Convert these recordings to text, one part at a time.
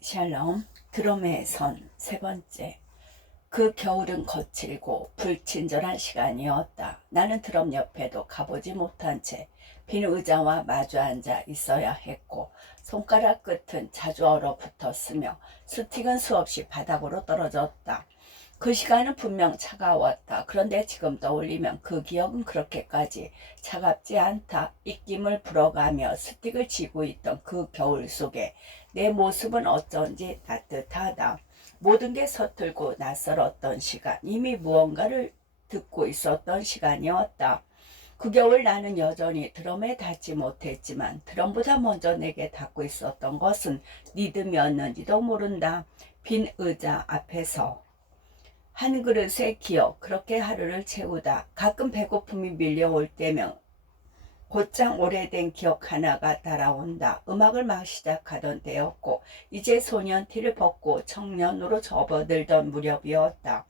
샬롬. 드럼의 선 세 번째. 그 겨울은 거칠고 불친절한 시간이었다. 나는 드럼 옆에도 가보지 못한 채 빈 의자와 마주 앉아 있어야 했고, 손가락 끝은 자주 얼어붙었으며 스틱은 수없이 바닥으로 떨어졌다. 그 시간은 분명 차가웠다. 그런데 지금 떠올리면 그 기억은 그렇게까지 차갑지 않다. 입김을 불어가며 스틱을 쥐고 있던 그 겨울 속에 내 모습은 어쩐지 따뜻하다. 모든 게 서툴고 낯설었던 시간, 이미 무언가를 듣고 있었던 시간이었다. 그 겨울 나는 여전히 드럼에 닿지 못했지만 드럼보다 먼저 내게 닿고 있었던 것은 리듬이었는지도 모른다. 빈 의자 앞에서 한 그릇의 기억, 그렇게 하루를 채우다. 가끔 배고픔이 밀려올 때면 곧장 오래된 기억 하나가 따라온다. 음악을 막 시작하던 때였고, 이제 소년 티를 벗고 청년으로 접어들던 무렵이었다.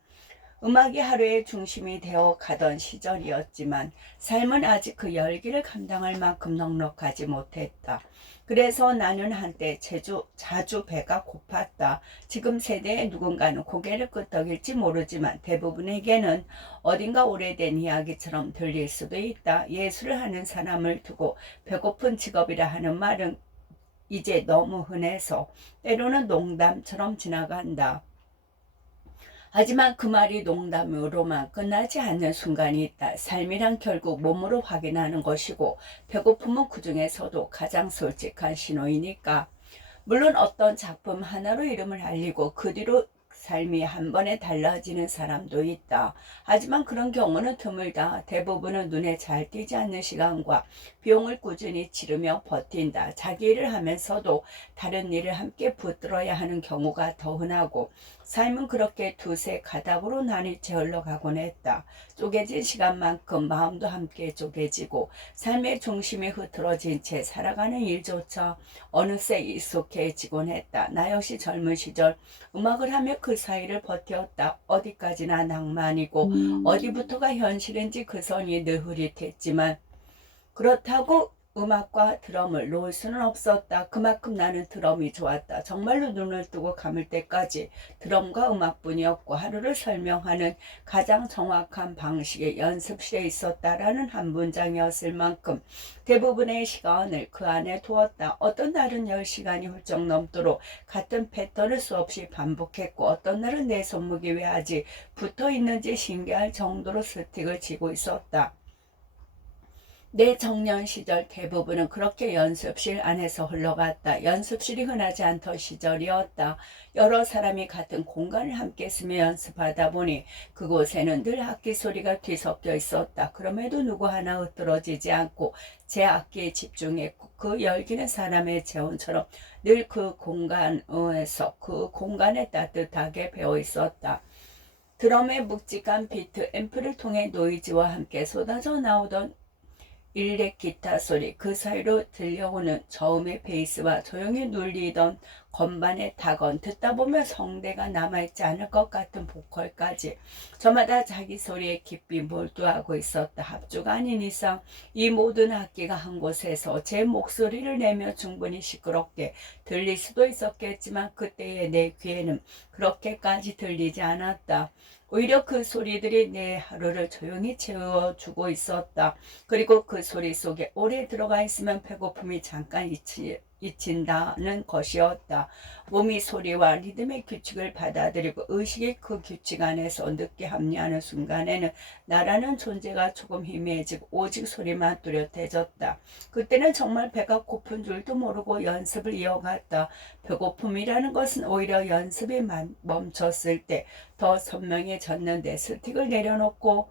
음악이 하루의 중심이 되어 가던 시절이었지만 삶은 아직 그 열기를 감당할 만큼 넉넉하지 못했다. 그래서 나는 한때 자주 배가 고팠다. 지금 세대의 누군가는 고개를 끄덕일지 모르지만 대부분에게는 어딘가 오래된 이야기처럼 들릴 수도 있다. 예술을 하는 사람을 두고 배고픈 직업이라 하는 말은 이제 너무 흔해서 때로는 농담처럼 지나간다. 하지만 그 말이 농담으로만 끝나지 않는 순간이 있다. 삶이란 결국 몸으로 확인하는 것이고, 배고픔은 그 중에서도 가장 솔직한 신호이니까. 물론 어떤 작품 하나로 이름을 알리고 그 뒤로 삶이 한 번에 달라지는 사람도 있다. 하지만 그런 경우는 드물다. 대부분은 눈에 잘 띄지 않는 시간과 비용을 꾸준히 치르며 버틴다. 자기 일을 하면서도 다른 일을 함께 붙들어야 하는 경우가 더 흔하고, 삶은 그렇게 두세 가닥으로 나뉠 채 흘러가곤 했다. 쪼개진 시간만큼 마음도 함께 쪼개지고, 삶의 중심이 흐트러진 채 살아가는 일조차 어느새 익숙해지곤 했다. 나 역시 젊은 시절 음악을 하며 그 사이를 버텼다. 어디까지나 낭만이고 어디부터가 현실인지 그 선이 늘 흐릿했지만, 그렇다고 음악과 드럼을 놓을 수는 없었다. 그만큼 나는 드럼이 좋았다. 정말로 눈을 뜨고 감을 때까지 드럼과 음악뿐이었고, 하루를 설명하는 가장 정확한 방식의 연습실에 있었다라는 한 문장이었을 만큼 대부분의 시간을 그 안에 두었다. 어떤 날은 10시간이 훌쩍 넘도록 같은 패턴을 수없이 반복했고, 어떤 날은 내 손목이 왜 아직 붙어 있는지 신기할 정도로 스틱을 쥐고 있었다. 내 청년 시절 대부분은 그렇게 연습실 안에서 흘러갔다. 연습실이 흔하지 않던 시절이었다. 여러 사람이 같은 공간을 함께 쓰며 연습하다 보니 그곳에는 늘 악기 소리가 뒤섞여 있었다. 그럼에도 누구 하나 흐트러지지 않고 제 악기에 집중했고, 그 열기는 사람의 체온처럼 늘 그 공간에서 그 공간에 따뜻하게 배어 있었다. 드럼의 묵직한 비트, 앰프를 통해 노이즈와 함께 쏟아져 나오던 일렉 기타 소리, 그 사이로 들려오는 저음의 베이스와 조용히 눌리던 건반의 닭언, 듣다 보면 성대가 남아있지 않을 것 같은 보컬까지 저마다 자기 소리에 깊이 몰두하고 있었다. 합주가 아닌 이상 이 모든 악기가 한 곳에서 제 목소리를 내며 충분히 시끄럽게 들릴 수도 있었겠지만, 그때의 내 귀에는 그렇게까지 들리지 않았다. 오히려 그 소리들이 내 하루를 조용히 채워주고 있었다. 그리고 그 소리 속에 오래 들어가 있으면 배고픔이 잠깐 잊힌다는 것이었다. 몸이 소리와 리듬의 규칙을 받아들이고 의식이 그 규칙 안에서 늦게 합리하는 순간에는 나라는 존재가 조금 희미해지고 오직 소리만 뚜렷해졌다. 그때는 정말 배가 고픈 줄도 모르고 연습을 이어갔다. 배고픔이라는 것은 오히려 연습이 멈췄을 때 더 선명해졌는데, 스틱을 내려놓고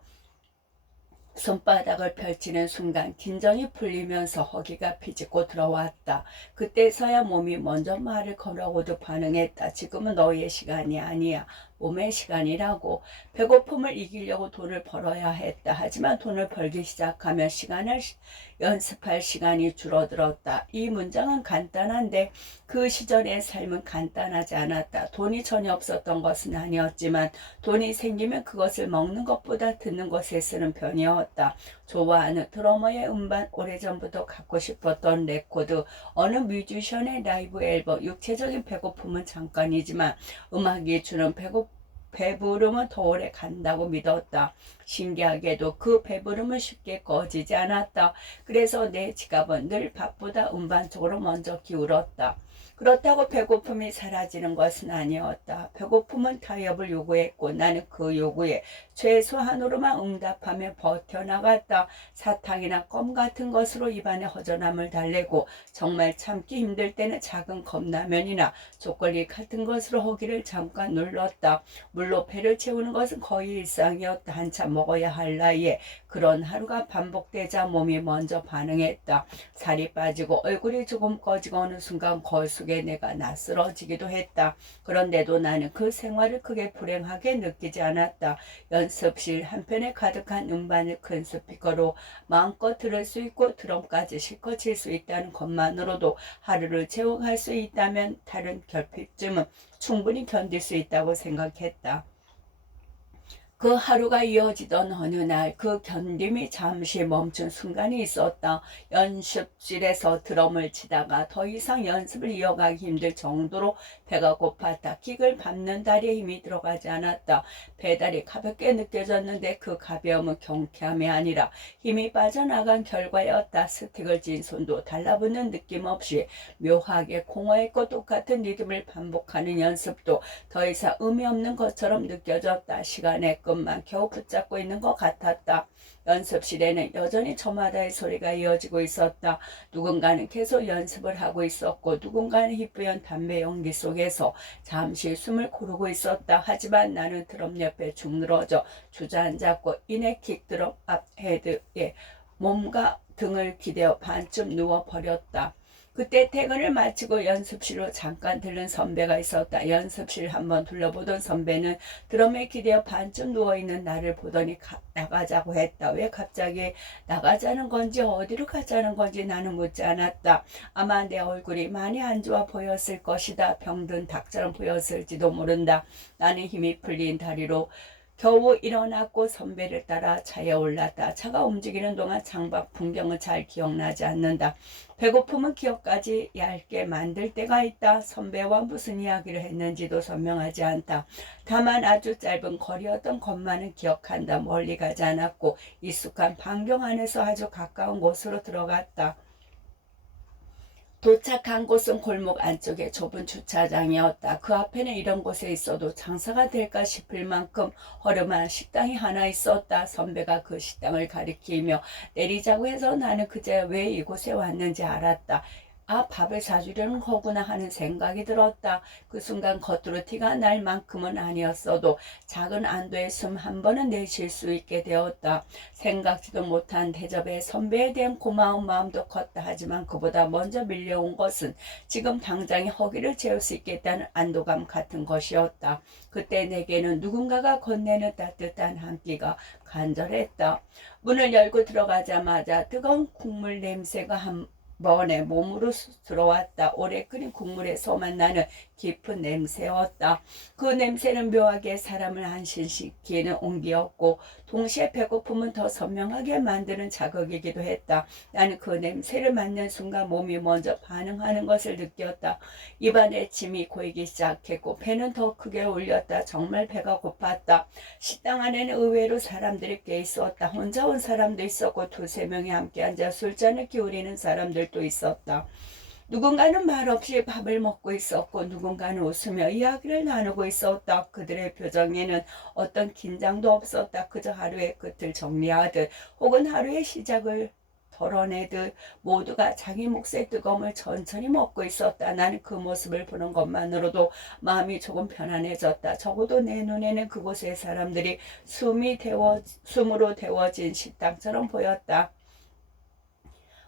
손바닥을 펼치는 순간 긴장이 풀리면서 허기가 비집고 들어왔다. 그때서야 몸이 먼저 말을 걸어오듯 반응했다. 지금은 너의 시간이 아니야. 몸의 시간이라고. 배고픔을 이기려고 돈을 벌어야 했다. 하지만 돈을 벌기 시작하면 시간을 연습할 시간이 줄어들었다. 이 문장은 간단한데 그 시절의 삶은 간단하지 않았다. 돈이 전혀 없었던 것은 아니었지만 돈이 생기면 그것을 먹는 것보다 듣는 것에 쓰는 편이었다. 좋아하는 드러머의 음반, 오래전부터 갖고 싶었던 레코드, 어느 뮤지션의 라이브 앨범. 육체적인 배고픔은 잠깐이지만 음악이 주는 배부름은 더 오래 간다고 믿었다. 신기하게도 그 배부름은 쉽게 꺼지지 않았다. 그래서 내 지갑은 늘 밥보다 음반 쪽으로 먼저 기울었다. 그렇다고 배고픔이 사라지는 것은 아니었다. 배고픔은 타협을 요구했고 나는 그 요구에 최소한으로만 응답하며 버텨나갔다. 사탕이나 껌 같은 것으로 입안에 허전함을 달래고 정말 참기 힘들 때는 작은 컵라면이나 초콜릿 같은 것으로 허기를 잠깐 눌렀다. 물로 배를 채우는 것은 거의 일상이었다. 한참 먹어야 할 나이에 그런 하루가 반복되자 몸이 먼저 반응했다. 살이 빠지고 얼굴이 조금 꺼지고 어느 순간 거울 속에 내가 낯설어지기도 했다. 그런데도 나는 그 생활을 크게 불행하게 느끼지 않았다. 연습실 한편에 가득한 음반을 큰 스피커로 마음껏 들을 수 있고 드럼까지 실컷 칠 수 있다는 것만으로도 하루를 채워갈 수 있다면 다른 결핍쯤은 충분히 견딜 수 있다고 생각했다. 그 하루가 이어지던 어느 날 그 견딤이 잠시 멈춘 순간이 있었다. 연습실에서 드럼을 치다가 더 이상 연습을 이어가기 힘들 정도로 배가 고팠다. 킥을 밟는 다리에 힘이 들어가지 않았다. 페달이 가볍게 느껴졌는데 그 가벼움은 경쾌함이 아니라 힘이 빠져나간 결과였다. 스틱을 쥔 손도 달라붙는 느낌 없이 묘하게 공허했고 똑같은 리듬을 반복하는 연습도 더 이상 의미 없는 것처럼 느껴졌다. 시간의 끈만 겨우 붙잡고 있는 것 같았다. 연습실에는 여전히 저마다의 소리가 이어지고 있었다. 누군가는 계속 연습을 하고 있었고 누군가는 희뿌연 담배 연기 속에서 잠시 숨을 고르고 있었다. 하지만 나는 드럼 옆에 죽 늘어져 주저앉았고 이내 킥 드럼 앞 헤드에 몸과 등을 기대어 반쯤 누워버렸다. 그때 퇴근을 마치고 연습실로 잠깐 들른 선배가 있었다. 연습실 한번 둘러보던 선배는 드럼에 기대어 반쯤 누워있는 나를 보더니 나가자고 했다. 왜 갑자기 나가자는 건지 어디로 가자는 건지 나는 묻지 않았다. 아마 내 얼굴이 많이 안 좋아 보였을 것이다. 병든 닭처럼 보였을지도 모른다. 나는 힘이 풀린 다리로 겨우 일어났고 선배를 따라 차에 올랐다. 차가 움직이는 동안 창밖 풍경은 잘 기억나지 않는다. 배고픔은 기억까지 얇게 만들 때가 있다. 선배와 무슨 이야기를 했는지도 선명하지 않다. 다만 아주 짧은 거리였던 것만은 기억한다. 멀리 가지 않았고 익숙한 반경 안에서 아주 가까운 곳으로 들어갔다. 도착한 곳은 골목 안쪽의 좁은 주차장이었다. 그 앞에는 이런 곳에 있어도 장사가 될까 싶을 만큼 허름한 식당이 하나 있었다. 선배가 그 식당을 가리키며 내리자고 해서 나는 그제 왜 이곳에 왔는지 알았다. 아, 밥을 사주려는 거구나 하는 생각이 들었다. 그 순간 겉으로 티가 날 만큼은 아니었어도 작은 안도의 숨 한 번은 내쉴 수 있게 되었다. 생각지도 못한 대접에 선배에 대한 고마운 마음도 컸다. 하지만 그보다 먼저 밀려온 것은 지금 당장에 허기를 채울 수 있겠다는 안도감 같은 것이었다. 그때 내게는 누군가가 건네는 따뜻한 한 끼가 간절했다. 문을 열고 들어가자마자 뜨거운 국물 냄새가 한 번에 몸으로 들어왔다. 오래 끓인 국물에서만 나는 깊은 냄새였다. 그 냄새는 묘하게 사람을 안심시키는 온기였고 동시에 배고픔은 더 선명하게 만드는 자극이기도 했다. 나는 그 냄새를 맡는 순간 몸이 먼저 반응하는 것을 느꼈다. 입안에 침이 고이기 시작했고 배는 더 크게 울렸다. 정말 배가 고팠다. 식당 안에는 의외로 사람들이 꽤 있었다. 혼자 온 사람도 있었고 두세 명이 함께 앉아 술잔을 기울이는 사람들도 있었다. 누군가는 말없이 밥을 먹고 있었고 누군가는 웃으며 이야기를 나누고 있었다. 그들의 표정에는 어떤 긴장도 없었다. 그저 하루의 끝을 정리하듯 혹은 하루의 시작을 덜어내듯 모두가 자기 몫의 뜨거움을 천천히 먹고 있었다. 나는 그 모습을 보는 것만으로도 마음이 조금 편안해졌다. 적어도 내 눈에는 그곳의 사람들이 숨으로 데워진 식당처럼 보였다.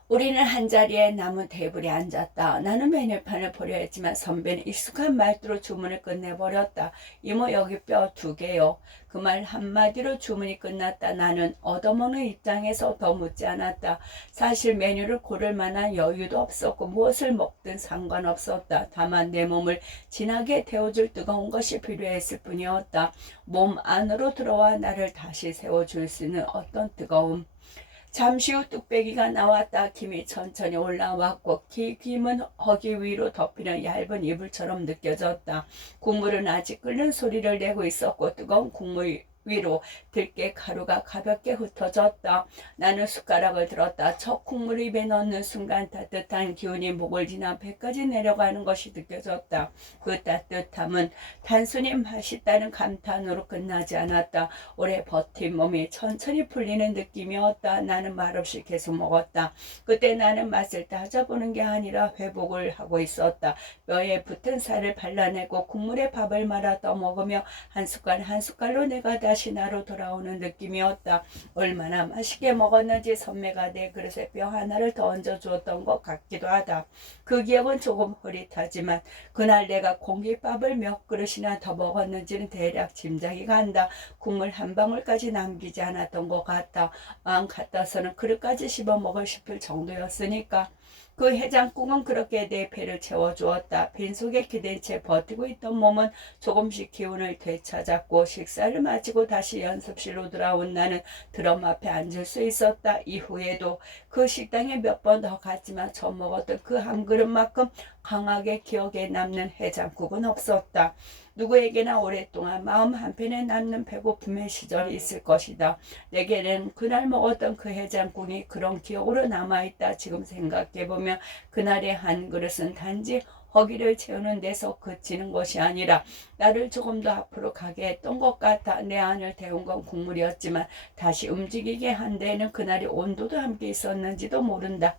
우리는 한자리에 나무 테이블에 앉았다. 나는 메뉴판을 보려 했지만 선배는 익숙한 말투로 주문을 끝내버렸다. 이모 여기 뼈 2개요. 그 말 한마디로 주문이 끝났다. 나는 얻어먹는 입장에서 더 묻지 않았다. 사실 메뉴를 고를 만한 여유도 없었고 무엇을 먹든 상관없었다. 다만 내 몸을 진하게 데워줄 뜨거운 것이 필요했을 뿐이었다. 몸 안으로 들어와 나를 다시 세워줄 수 있는 어떤 뜨거움. 잠시 후 뚝배기가 나왔다. 김이 천천히 올라왔고 김은 허기 위로 덮이는 얇은 이불처럼 느껴졌다. 국물은 아직 끓는 소리를 내고 있었고 뜨거운 국물 위로 들깨 가루가 가볍게 흩어졌다. 나는 숟가락을 들었다. 첫 국물 입에 넣는 순간 따뜻한 기운이 목을 지나 배까지 내려가는 것이 느껴졌다. 그 따뜻함은 단순히 맛있다는 감탄으로 끝나지 않았다. 오래 버틴 몸이 천천히 풀리는 느낌이었다. 나는 말없이 계속 먹었다. 그때 나는 맛을 따져보는 게 아니라 회복을 하고 있었다. 뼈에 붙은 살을 발라내고 국물에 밥을 말아 떠먹으며 한 숟갈 한 숟갈로 내가 다시 나로 돌아오는 느낌이었다. 얼마나 맛있게 먹었는지 선배가 내 그릇에 뼈 하나를 더 얹어주었던 것 같기도 하다. 그 기억은 조금 흐릿하지만 그날 내가 공깃밥을 몇 그릇이나 더 먹었는지는 대략 짐작이 간다. 국물 한 방울까지 남기지 않았던 것 같다. 마음 같아서는 그릇까지 씹어 먹을 싶을 정도였으니까. 그 해장국은 그렇게 내 배를 채워주었다. 빈속에 기댄 채 버티고 있던 몸은 조금씩 기운을 되찾았고 식사를 마치고 다시 연습실로 돌아온 나는 드럼 앞에 앉을 수 있었다. 이후에도 그 식당에 몇 번 더 갔지만 처음 먹었던 그 한 그릇만큼 강하게 기억에 남는 해장국은 없었다. 누구에게나 오랫동안 마음 한편에 남는 배고픔의 시절이 있을 것이다. 내게는 그날 먹었던 그 해장국이 그런 기억으로 남아있다. 지금 생각해보면 그날의 한 그릇은 단지 허기를 채우는 데서 그치는 것이 아니라 나를 조금 더 앞으로 가게 했던 것 같아. 내 안을 데운 건 국물이었지만 다시 움직이게 한 데에는 그날의 온도도 함께 있었는지도 모른다.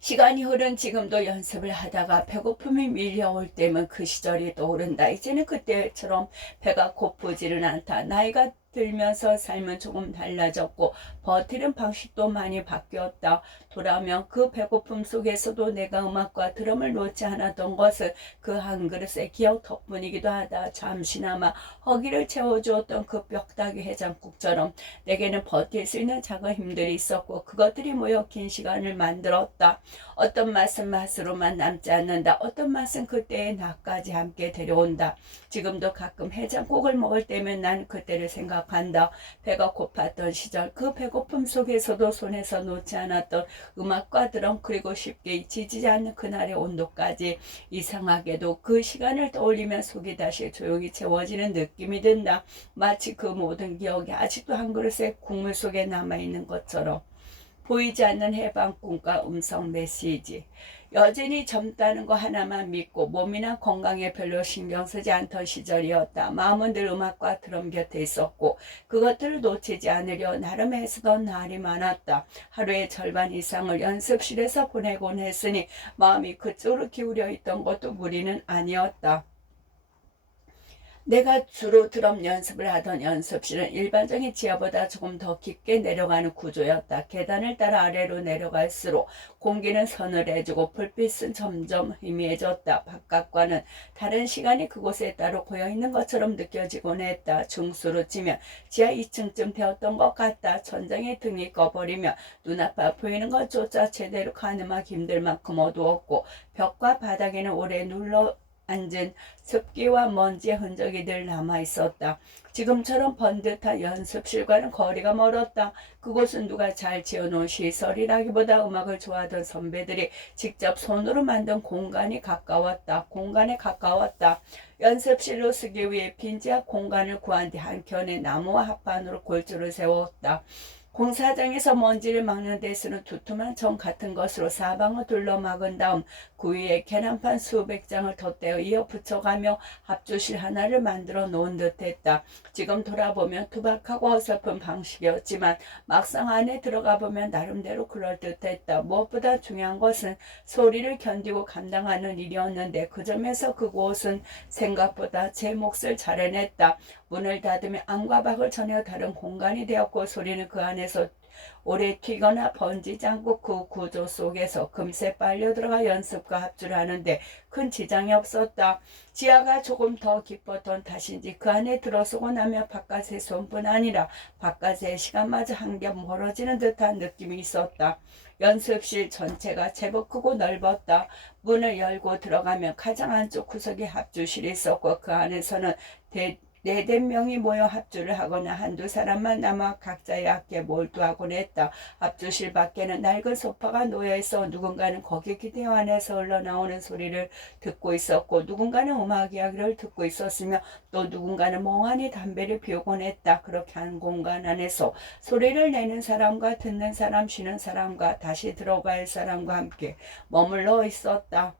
시간이 흐른 지금도 연습을 하다가 배고픔이 밀려올 때면 그 시절이 떠오른다. 이제는 그때처럼 배가 고프지는 않다. 나이가 들면서 삶은 조금 달라졌고 버티는 방식도 많이 바뀌었다. 돌아오면 그 배고픔 속에서도 내가 음악과 드럼을 놓지 않았던 것은 그 한 그릇의 기억 덕분이기도 하다. 잠시나마 허기를 채워주었던 그 뼈다귀 해장국처럼 내게는 버틸 수 있는 작은 힘들이 있었고 그것들이 모여 긴 시간을 만들었다. 어떤 맛은 맛으로만 남지 않는다. 어떤 맛은 그때의 나까지 함께 데려온다. 지금도 가끔 해장국을 먹을 때면 난 그때를 생각한다. 배가 고팠던 시절 그 배고픔 속에서도 손에서 놓지 않았던 음악과 드럼 그리고 쉽게 잊히지 않는 그날의 온도까지. 이상하게도 그 시간을 떠올리면 속이 다시 조용히 채워지는 느낌이 든다. 마치 그 모든 기억이 아직도 한 그릇의 국물 속에 남아있는 것처럼. 보이지 않는 해방꿈과 음성 메시지. 여전히 젊다는 거 하나만 믿고 몸이나 건강에 별로 신경 쓰지 않던 시절이었다. 마음은 늘 음악과 드럼 곁에 있었고 그것들을 놓치지 않으려 나름 애쓰던 날이 많았다. 하루의 절반 이상을 연습실에서 보내곤 했으니 마음이 그쪽으로 기울여 있던 것도 무리는 아니었다. 내가 주로 드럼 연습을 하던 연습실은 일반적인 지하보다 조금 더 깊게 내려가는 구조였다. 계단을 따라 아래로 내려갈수록 공기는 서늘해지고 불빛은 점점 희미해졌다. 바깥과는 다른 시간이 그곳에 따로 고여있는 것처럼 느껴지곤 했다. 중수로 치면 지하 2층쯤 되었던 것 같다. 천장에 등이 꺼버리며 눈앞에 보이는 것조차 제대로 가늠하기 힘들 만큼 어두웠고 벽과 바닥에는 오래 눌러 앉은 습기와 먼지의 흔적이 늘 남아있었다. 지금처럼 번듯한 연습실과는 거리가 멀었다. 그곳은 누가 잘 지어놓은 시설이라기보다 음악을 좋아하던 선배들이 직접 손으로 만든 공간에 가까웠다. 연습실로 쓰기 위해 빈지하 공간을 구한 뒤 한켠에 나무와 합판으로 골조를 세웠다. 공사장에서 먼지를 막는 데 쓰는 두툼한 정 같은 것으로 사방을 둘러막은 다음 그 위에 계란판 수백 장을 덧대어 이어 붙여가며 합주실 하나를 만들어 놓은 듯했다. 지금 돌아보면 투박하고 어설픈 방식이었지만 막상 안에 들어가 보면 나름대로 그럴듯했다. 무엇보다 중요한 것은 소리를 견디고 감당하는 일이었는데 그 점에서 그곳은 생각보다 제 몫을 잘 해냈다. 문을 닫으면 안과 밖을 전혀 다른 공간이 되었고 소리는 그 안에서 오래 튀거나 번지지 않고 그 구조 속에서 금세 빨려 들어가 연습과 합주를 하는데 큰 지장이 없었다. 지하가 조금 더 깊었던 탓인지 그 안에 들어서고 나면 바깥의 손뿐 아니라 바깥의 시간마저 한겹 멀어지는 듯한 느낌이 있었다. 연습실 전체가 제법 크고 넓었다. 문을 열고 들어가면 가장 안쪽 구석에 합주실이 있었고 그 안에서는 네댓 명이 모여 합주를 하거나 한두 사람만 남아 각자의 악기에 몰두하곤 했다. 합주실 밖에는 낡은 소파가 놓여있어 누군가는 거기 기대 안에서 흘러나오는 소리를 듣고 있었고 누군가는 음악 이야기를 듣고 있었으며 또 누군가는 멍하니 담배를 피우곤 했다. 그렇게 한 공간 안에서 소리를 내는 사람과 듣는 사람, 쉬는 사람과 다시 들어가야 할 사람과 함께 머물러 있었다.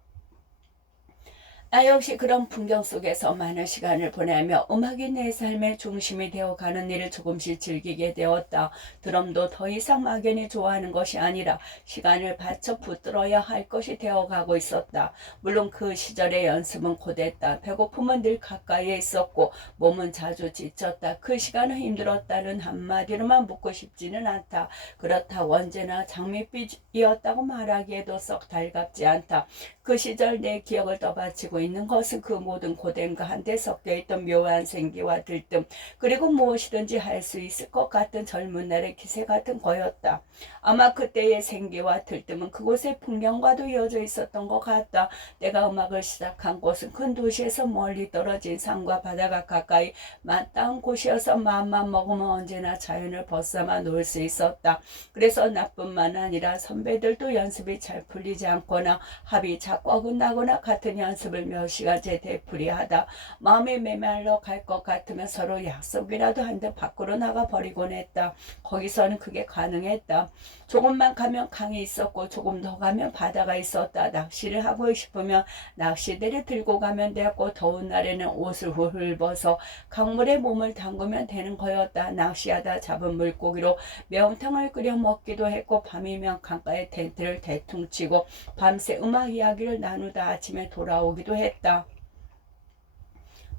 나 역시 그런 풍경 속에서 많은 시간을 보내며 음악이 내 삶의 중심이 되어가는 일을 조금씩 즐기게 되었다. 드럼도 더 이상 막연히 좋아하는 것이 아니라 시간을 바쳐 붙들어야 할 것이 되어가고 있었다. 물론 그 시절의 연습은 고됐다. 배고픔은 늘 가까이에 있었고 몸은 자주 지쳤다. 그 시간은 힘들었다는 한마디로만 묻고 싶지는 않다. 그렇다고 언제나 장밋빛이었다고 말하기에도 썩 달갑지 않다. 그 시절 내 기억을 떠받치고 있는 것은 그 모든 고됨과 한데 섞여있던 묘한 생기와 들뜸 그리고 무엇이든지 할 수 있을 것 같은 젊은 날의 기세 같은 거였다. 아마 그때의 생기와 들뜸은 그곳의 풍경과도 이어져 있었던 것 같다. 내가 음악을 시작한 곳은 큰 도시에서 멀리 떨어진 산과 바다가 가까이 맞닿은 곳이어서 마음만 먹으면 언제나 자연을 벗삼아 놀 수 있었다. 그래서 나뿐만 아니라 선배들도 연습이 잘 풀리지 않거나 합이 자꾸 어긋나거나 같은 연습을 몇 시간째 되풀이하다 마음이 메말라 갈 것 같으면 서로 약속이라도 한 대 밖으로 나가 버리곤 했다. 거기서는 그게 가능했다. 조금만 가면 강이 있었고 조금 더 가면 바다가 있었다. 낚시를 하고 싶으면 낚시대를 들고 가면 되었고 더운 날에는 옷을 훌훌 벗어 강물에 몸을 담그면 되는 거였다. 낚시하다 잡은 물고기로 매운탕을 끓여 먹기도 했고 밤이면 강가에 텐트를 대충 치고 밤새 음악 이야기를 나누다 아침에 돌아오기도 했다.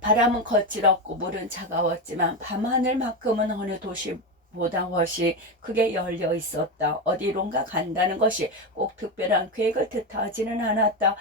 바람은 거칠었고 물은 차가웠지만 밤하늘만큼은 어느 도시보다 훨씬 크게 열려 있었다. 어디론가 간다는 것이 꼭 특별한 계획을 뜻하지는 않았다.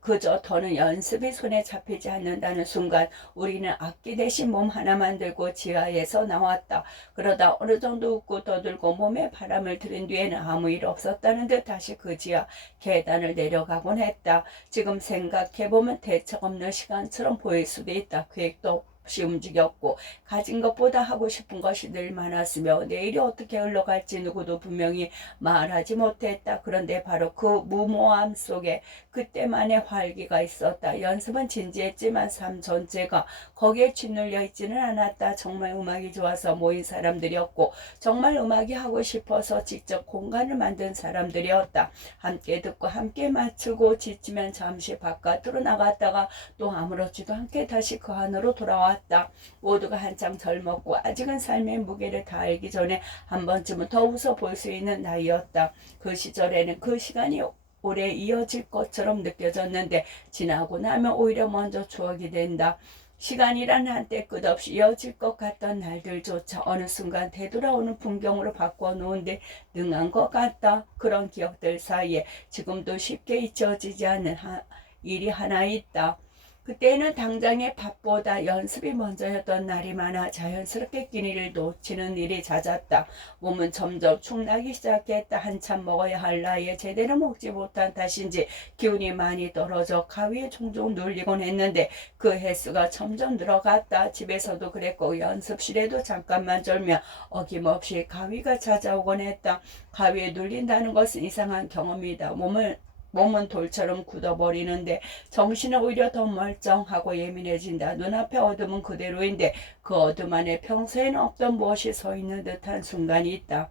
그저 더는 연습이 손에 잡히지 않는다는 순간 우리는 악기 대신 몸 하나만 들고 지하에서 나왔다. 그러다 어느 정도 웃고 떠들고 몸에 바람을 들인 뒤에는 아무 일 없었다는 듯 다시 그 지하 계단을 내려가곤 했다. 지금 생각해보면 대책 없는 시간처럼 보일 수도 있다. 계획도 없이 움직였고 가진 것보다 하고 싶은 것이 늘 많았으며 내일이 어떻게 흘러갈지 누구도 분명히 말하지 못했다. 그런데 바로 그 무모함 속에 그때만의 활기가 있었다. 연습은 진지했지만 삶 전체가 거기에 짓눌려 있지는 않았다. 정말 음악이 좋아서 모인 사람들이었고 정말 음악이 하고 싶어서 직접 공간을 만든 사람들이었다. 함께 듣고 함께 맞추고 지치면 잠시 바깥으로 나갔다가 또 아무렇지도 않게 다시 그 안으로 돌아왔다. 모두가 한창 젊었고 아직은 삶의 무게를 다 알기 전에 한 번쯤은 더 웃어볼 수 있는 나이였다. 그 시절에는 그 시간이 오래 이어질 것처럼 느껴졌는데 지나고 나면 오히려 먼저 추억이 된다. 시간이란 한때 끝없이 이어질 것 같던 날들조차 어느 순간 되돌아오는 풍경으로 바꿔놓은데 능한 것 같다. 그런 기억들 사이에 지금도 쉽게 잊혀지지 않는 일이 하나 있다. 그때는 당장의 밥보다 연습이 먼저였던 날이 많아 자연스럽게 끼니를 놓치는 일이 잦았다. 몸은 점점 축나기 시작했다. 한참 먹어야 할 나이에 제대로 먹지 못한 탓인지 기운이 많이 떨어져 가위에 종종 눌리곤 했는데 그 횟수가 점점 늘어갔다. 집에서도 그랬고 연습실에도 잠깐만 졸면 어김없이 가위가 찾아오곤 했다. 가위에 눌린다는 것은 이상한 경험이다. 몸은 돌처럼 굳어버리는데 정신은 오히려 더 멀쩡하고 예민해진다. 눈앞에 어둠은 그대로인데 그 어둠 안에 평소에는 없던 무엇이 서 있는 듯한 순간이 있다.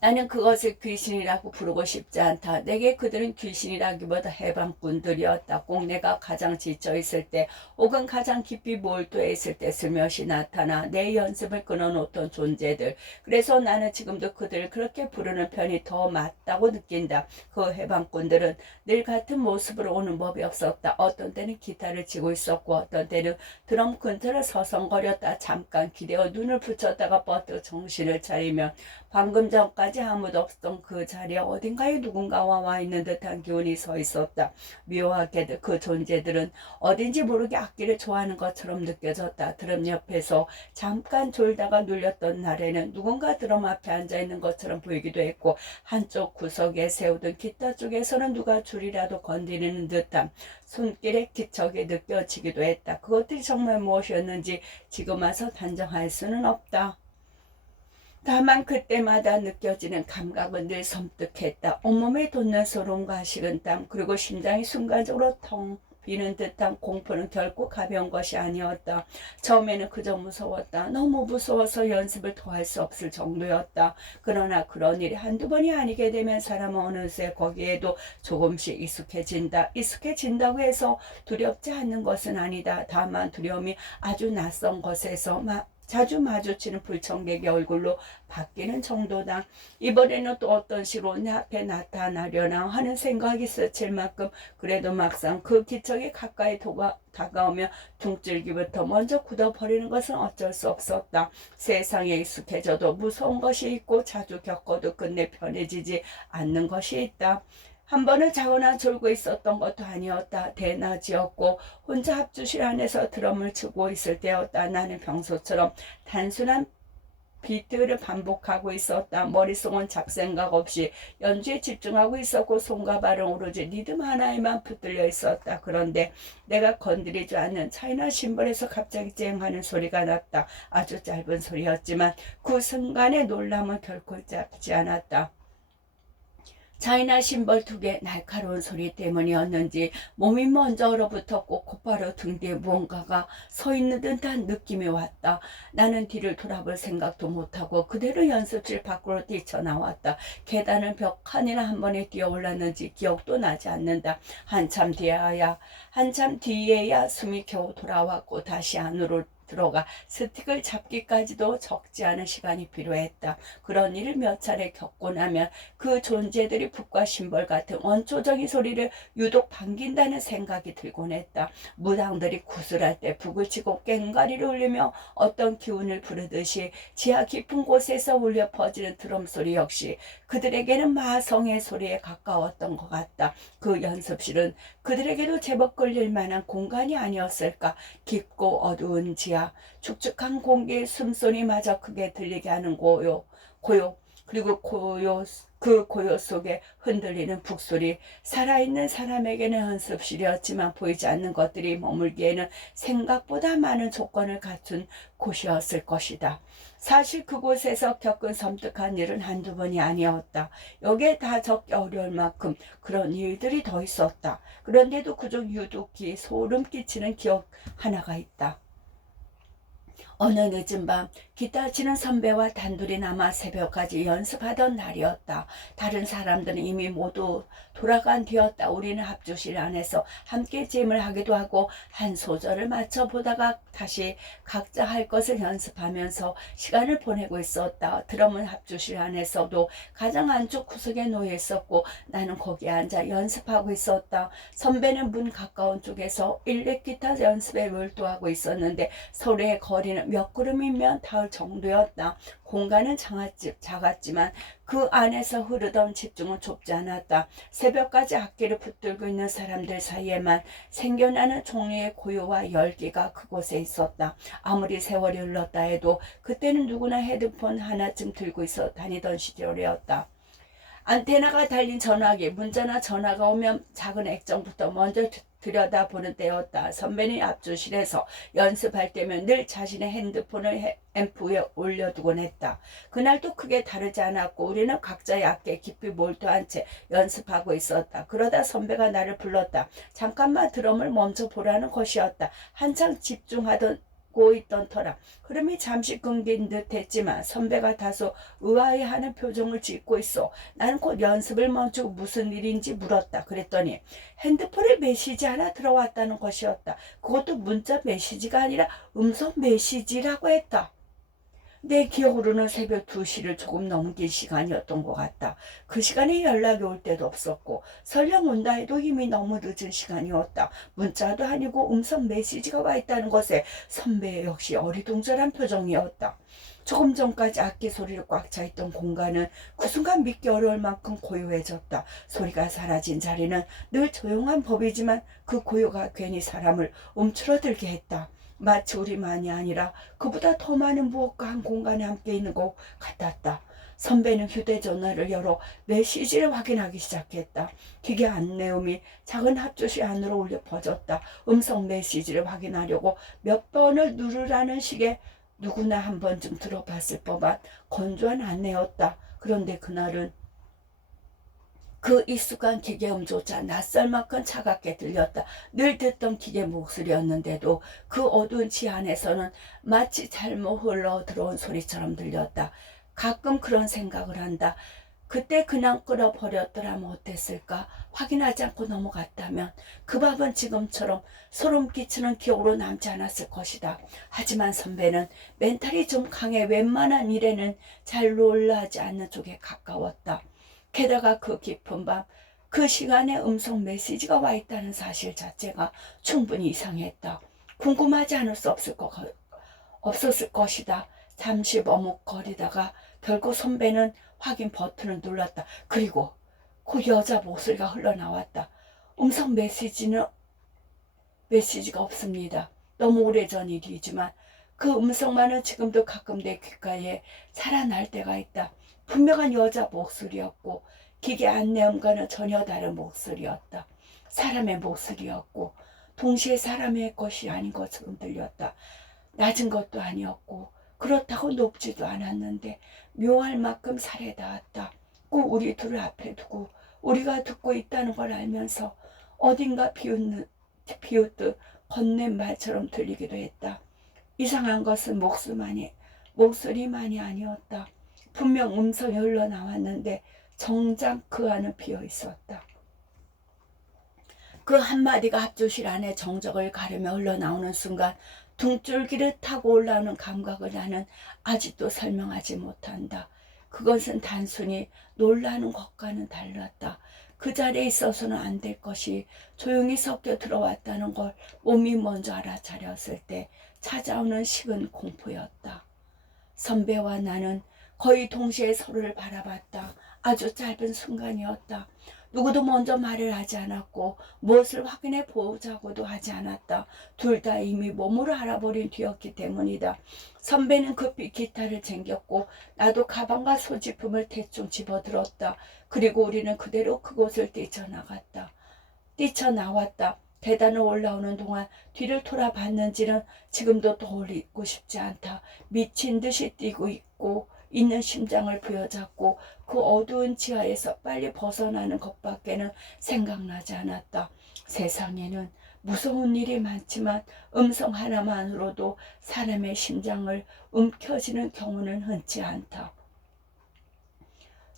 나는 그것을 귀신이라고 부르고 싶지 않다. 내게 그들은 귀신이라기보다 해방꾼들이었다. 꼭 내가 가장 지쳐 있을 때 혹은 가장 깊이 몰두해 있을 때 슬며시 나타나 내 연습을 끊어놓던 존재들. 그래서 나는 지금도 그들을 그렇게 부르는 편이 더 맞다고 느낀다. 그 해방꾼들은 늘 같은 모습으로 오는 법이 없었다. 어떤 때는 기타를 치고 있었고 어떤 때는 드럼 근처를 서성거렸다. 잠깐 기대어 눈을 붙였다가 버뜩 정신을 차리면 방금 전까지 아무도 없었던 그 자리에 어딘가에 누군가와 와 있는 듯한 기운이 서 있었다. 묘하게도 그 존재들은 어딘지 모르게 악기를 좋아하는 것처럼 느껴졌다. 드럼 옆에서 잠깐 졸다가 눌렸던 날에는 누군가 드럼 앞에 앉아있는 것처럼 보이기도 했고 한쪽 구석에 세우던 기타 쪽에서는 누가 줄이라도 건드리는 듯한 손길의 기척이 느껴지기도 했다. 그것들이 정말 무엇이었는지 지금 와서 단정할 수는 없다. 다만 그때마다 느껴지는 감각은 늘 섬뜩했다. 온몸에 돋는 소름과 식은땀 그리고 심장이 순간적으로 텅 비는 듯한 공포는 결코 가벼운 것이 아니었다. 처음에는 그저 무서웠다. 너무 무서워서 연습을 더 할 수 없을 정도였다. 그러나 그런 일이 한두 번이 아니게 되면 사람은 어느새 거기에도 조금씩 익숙해진다. 익숙해진다고 해서 두렵지 않는 것은 아니다. 다만 두려움이 아주 낯선 것에서 자주 마주치는 불청객의 얼굴로 바뀌는 정도다. 이번에는 또 어떤 식으로 내 앞에 나타나려나 하는 생각이 스칠 만큼 그래도 막상 그 기척이 가까이 다가오며 둥질기부터 먼저 굳어버리는 것은 어쩔 수 없었다. 세상에 익숙해져도 무서운 것이 있고 자주 겪어도 끝내 편해지지 않는 것이 있다. 한 번은 자거나 졸고 있었던 것도 아니었다. 대낮이었고 혼자 합주실 안에서 드럼을 치고 있을 때였다. 나는 평소처럼 단순한 비트를 반복하고 있었다. 머릿속은 잡생각 없이 연주에 집중하고 있었고 손과 발은 오로지 리듬 하나에만 붙들려 있었다. 그런데 내가 건드리지 않는 차이나 심벌에서 갑자기 쨍하는 소리가 났다. 아주 짧은 소리였지만 그 순간의 놀람은 결코 짧지 않았다. 차이나 심벌 두 개 날카로운 소리 때문이었는지 몸이 먼저 얼어붙었고 곧바로 등 뒤에 무언가가 서 있는 듯한 느낌이 왔다. 나는 뒤를 돌아볼 생각도 못하고 그대로 연습실 밖으로 뛰쳐나왔다. 계단을 벽 칸이나 한 번에 뛰어 올랐는지 기억도 나지 않는다. 한참 뒤에야 숨이 겨우 돌아왔고 다시 안으로 들어가 스틱을 잡기까지도 적지 않은 시간이 필요했다. 그런 일을 몇 차례 겪고 나면 그 존재들이 북과 심벌 같은 원초적인 소리를 유독 반긴다는 생각이 들곤 했다. 무당들이 구슬할 때 북을 치고 꽹과리를 울리며 어떤 기운을 부르듯이 지하 깊은 곳에서 울려 퍼지는 드럼 소리 역시 그들에게는 마성의 소리에 가까웠던 것 같다. 그 연습실은 그들에게도 제법 끌릴 만한 공간이 아니었을까. 깊고 어두운 지하, 축축한 공기의 숨소리마저 크게 들리게 하는 고요, 그리고 그 고요 속에 흔들리는 북소리. 살아있는 사람에게는 연습실이었지만 보이지 않는 것들이 머물기에는 생각보다 많은 조건을 갖춘 곳이었을 것이다. 사실 그곳에서 겪은 섬뜩한 일은 한두 번이 아니었다. 여기에 다 적기 어려울 만큼 그런 일들이 더 있었다. 그런데도 그중 유독히 소름 끼치는 기억 하나가 있다. 어느 늦은 밤 기타 치는 선배와 단둘이 남아 새벽까지 연습하던 날이었다. 다른 사람들은 이미 모두 돌아간 뒤였다. 우리는 합주실 안에서 함께 잼을 하기도 하고 한 소절을 맞춰보다가 다시 각자 할 것을 연습하면서 시간을 보내고 있었다. 드럼은 합주실 안에서도 가장 안쪽 구석에 놓여 있었고 나는 거기에 앉아 연습하고 있었다. 선배는 문 가까운 쪽에서 일렉 기타 연습에 몰두하고 있었는데 서로의 거리는 몇 걸음이면 닿을 정도였다. 공간은 작았지만 그 안에서 흐르던 집중은 좁지 않았다. 새벽까지 악기를 붙들고 있는 사람들 사이에만 생겨나는 종류의 고요와 열기가 그곳에 있었다. 아무리 세월이 흘렀다 해도 그때는 누구나 헤드폰 하나쯤 들고 있어 다니던 시절이었다. 안테나가 달린 전화기, 문자나 전화가 오면 작은 액정부터 먼저 들여다보는 때였다. 선배는 앞주실에서 연습할 때면 늘 자신의 핸드폰을 앰프 위에 올려두곤 했다. 그날도 크게 다르지 않았고 우리는 각자의 악기에 깊이 몰두한 채 연습하고 있었다. 그러다 선배가 나를 불렀다. 잠깐만 드럼을 멈춰보라는 것이었다. 한창 집중하던 잊고 있던 터라 흐름이 잠시 끊긴 듯 했지만 선배가 다소 의아해하는 표정을 짓고 있어. 나는 곧 연습을 멈추고 무슨 일인지 물었다. 그랬더니 핸드폰에 메시지 하나 들어왔다는 것이었다. 그것도 문자 메시지가 아니라 음성 메시지라고 했다. 내 기억으로는 새벽 2시를 조금 넘긴 시간이었던 것 같다. 그 시간에 연락이 올 때도 없었고 설령 온다 해도 이미 너무 늦은 시간이었다. 문자도 아니고 음성 메시지가 와 있다는 것에 선배 역시 어리둥절한 표정이었다. 조금 전까지 악기 소리로 꽉 차있던 공간은 그 순간 믿기 어려울 만큼 고요해졌다. 소리가 사라진 자리는 늘 조용한 법이지만 그 고요가 괜히 사람을 움츠러들게 했다. 마치 우리만이 아니라 그보다 더 많은 무엇과 한 공간에 함께 있는 것 같았다. 선배는 휴대전화를 열어 메시지를 확인하기 시작했다. 기계 안내음이 작은 합조시 안으로 울려 퍼졌다. 음성 메시지를 확인하려고 몇 번을 누르라는 식의 누구나 한 번쯤 들어봤을 법한 건조한 안내였다. 그런데 그날은 그 익숙한 기계음조차 낯설 만큼 차갑게 들렸다. 늘 듣던 기계 목소리였는데도 그 어두운 지 안에서는 마치 잘못 흘러 들어온 소리처럼 들렸다. 가끔 그런 생각을 한다. 그때 그냥 끌어버렸더라면 어땠을까? 확인하지 않고 넘어갔다면 그 밥은 지금처럼 소름 끼치는 기억으로 남지 않았을 것이다. 하지만 선배는 멘탈이 좀 강해 웬만한 일에는 잘 놀라지 않는 쪽에 가까웠다. 게다가 그 깊은 밤, 그 시간에 음성 메시지가 와 있다는 사실 자체가 충분히 이상했다. 궁금하지 않을 수 없었을 것이다. 잠시 머뭇거리다가 결국 선배는 확인 버튼을 눌렀다. 그리고 그 여자 목소리가 흘러나왔다. 음성 메시지가 없습니다. 너무 오래전 일이지만 그 음성만은 지금도 가끔 내 귓가에 살아날 때가 있다. 분명한 여자 목소리였고 기계 안내음과는 전혀 다른 목소리였다. 사람의 목소리였고 동시에 사람의 것이 아닌 것처럼 들렸다. 낮은 것도 아니었고 그렇다고 높지도 않았는데 묘할 만큼 살에 닿았다. 꼭 우리 둘을 앞에 두고 우리가 듣고 있다는 걸 알면서 어딘가 비웃듯 건넨 말처럼 들리기도 했다. 이상한 것은 목소리만이 아니었다. 분명 음성이 흘러나왔는데 정작 그 안은 비어 있었다. 그 한마디가 합조실 안에 정적을 가르며 흘러나오는 순간 등줄기를 타고 올라오는 감각을 나는 아직도 설명하지 못한다. 그것은 단순히 놀라는 것과는 달랐다. 그 자리에 있어서는 안 될 것이 조용히 섞여 들어왔다는 걸 몸이 먼저 알아차렸을 때 찾아오는 식은 공포였다. 선배와 나는 거의 동시에 서로를 바라봤다. 아주 짧은 순간이었다. 누구도 먼저 말을 하지 않았고 무엇을 확인해 보자고도 하지 않았다. 둘 다 이미 몸으로 알아버린 뒤였기 때문이다. 선배는 급히 기타를 챙겼고 나도 가방과 소지품을 대충 집어들었다. 그리고 우리는 그대로 그곳을 뛰쳐나왔다. 계단을 올라오는 동안 뒤를 돌아봤는지는 지금도 떠올리고 싶지 않다. 미친 듯이 뛰고 있는 심장을 부여잡고 그 어두운 지하에서 빨리 벗어나는 것밖에는 생각나지 않았다. 세상에는 무서운 일이 많지만 음성 하나만으로도 사람의 심장을 움켜쥐는 경우는 흔치 않다.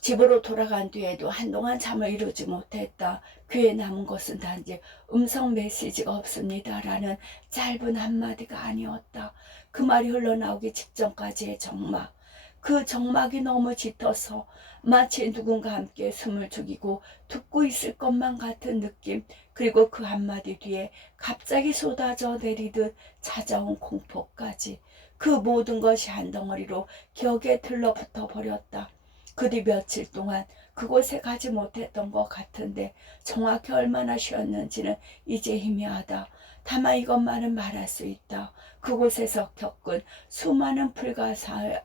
집으로 돌아간 뒤에도 한동안 잠을 이루지 못했다. 귀에 남은 것은 단지 음성 메시지가 없습니다 라는 짧은 한마디가 아니었다. 그 말이 흘러나오기 직전까지의 정막. 그 정막이 너무 짙어서 마치 누군가 함께 숨을 죽이고 듣고 있을 것만 같은 느낌, 그리고 그 한마디 뒤에 갑자기 쏟아져 내리듯 찾아온 공포까지. 그 모든 것이 한 덩어리로 기억에 들러붙어 버렸다. 그 뒤 며칠 동안 그곳에 가지 못했던 것 같은데 정확히 얼마나 쉬었는지는 이제 희미하다. 다만 이것만은 말할 수 있다. 그곳에서 겪은 수많은 불가사의한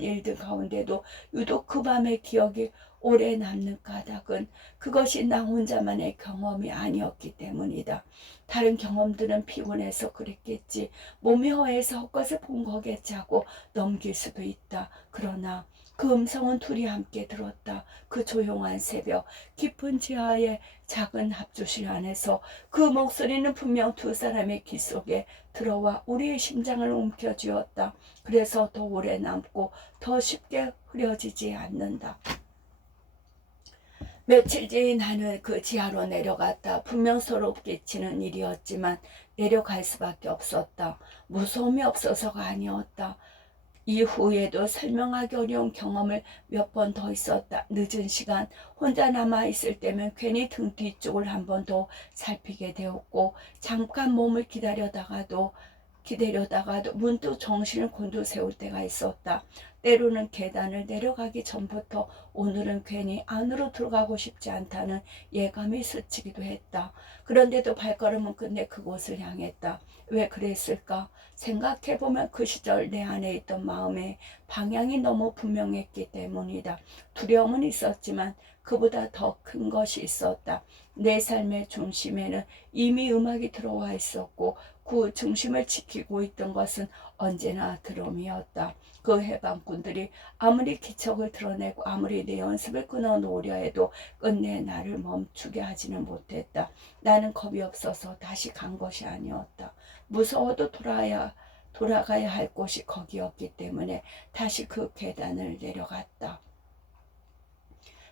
일들 가운데도 유독 그 밤의 기억이 오래 남는 까닭은 그것이 나 혼자만의 경험이 아니었기 때문이다. 다른 경험들은 피곤해서 그랬겠지, 몸이 허해서 헛것을 본 거겠지 하고 넘길 수도 있다. 그러나 그 음성은 둘이 함께 들었다. 그 조용한 새벽, 깊은 지하의 작은 합주실 안에서 그 목소리는 분명 두 사람의 귀 속에 들어와 우리의 심장을 움켜쥐었다. 그래서 더 오래 남고 더 쉽게 흐려지지 않는다. 며칠 뒤 나는 그 지하로 내려갔다. 분명 서로 끼치는 일이었지만 내려갈 수밖에 없었다. 무서움이 없어서가 아니었다. 이후에도 설명하기 어려운 경험을 몇 번 더 있었다. 늦은 시간 혼자 남아있을 때면 괜히 등 뒤쪽을 한 번 더 살피게 되었고, 잠깐 몸을 기다려다가도 문득 정신을 곤두세울 때가 있었다. 때로는 계단을 내려가기 전부터 오늘은 괜히 안으로 들어가고 싶지 않다는 예감이 스치기도 했다. 그런데도 발걸음은 끝내 그곳을 향했다. 왜 그랬을까? 생각해보면 그 시절 내 안에 있던 마음의 방향이 너무 분명했기 때문이다. 두려움은 있었지만 그보다 더 큰 것이 있었다. 내 삶의 중심에는 이미 음악이 들어와 있었고 그 중심을 지키고 있던 것은 언제나 드럼이었다. 그 해방꾼들이 아무리 기척을 드러내고 아무리 내 연습을 끊어놓으려 해도 끝내 나를 멈추게 하지는 못했다. 나는 겁이 없어서 다시 간 것이 아니었다. 무서워도 돌아가야 할 곳이 거기였기 때문에 다시 그 계단을 내려갔다.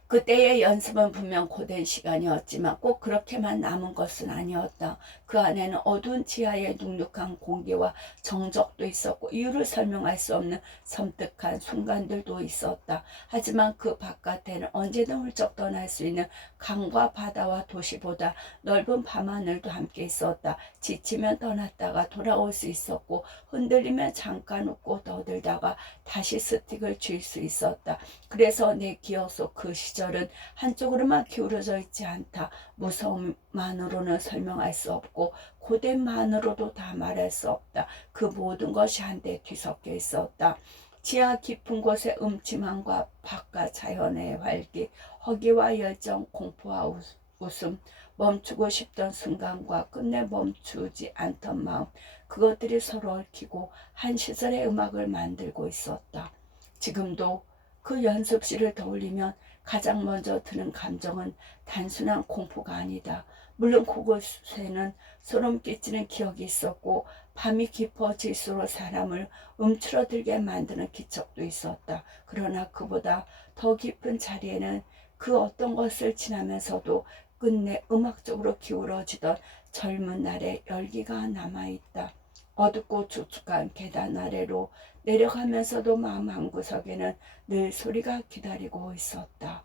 그때의 연습은 분명 고된 시간이었지만 꼭 그렇게만 남은 것은 아니었다. 그 안에는 어두운 지하의 눅눅한 공기와 정적도 있었고 이유를 설명할 수 없는 섬뜩한 순간들도 있었다. 하지만 그 바깥에는 언제든 훌쩍 떠날 수 있는 강과 바다와 도시보다 넓은 밤하늘도 함께 있었다. 지치면 떠났다가 돌아올 수 있었고 흔들리면 잠깐 웃고 떠들다가 다시 스틱을 쥘 수 있었다. 그래서 내 기억 속 그 시절은 한쪽으로만 기울어져 있지 않다. 무서움만으로는 설명할 수 없고 고됨만으로도 다 말할 수 없다. 그 모든 것이 한데 뒤섞여 있었다. 지하 깊은 곳의 음침함과 바깥 자연의 활기, 허기와 열정, 공포와 웃음, 멈추고 싶던 순간과 끝내 멈추지 않던 마음, 그것들이 서로 얽히고 한 시절의 음악을 만들고 있었다. 지금도 그 연습실을 떠올리면 가장 먼저 드는 감정은 단순한 공포가 아니다. 물론 그곳에는 소름 끼치는 기억이 있었고 밤이 깊어질수록 사람을 움츠러들게 만드는 기척도 있었다. 그러나 그보다 더 깊은 자리에는 그 어떤 것을 지나면서도 끝내 음악적으로 기울어지던 젊은 날의 열기가 남아있다. 어둡고 축축한 계단 아래로 내려가면서도 마음 한구석에는 늘 소리가 기다리고 있었다.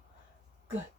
끝.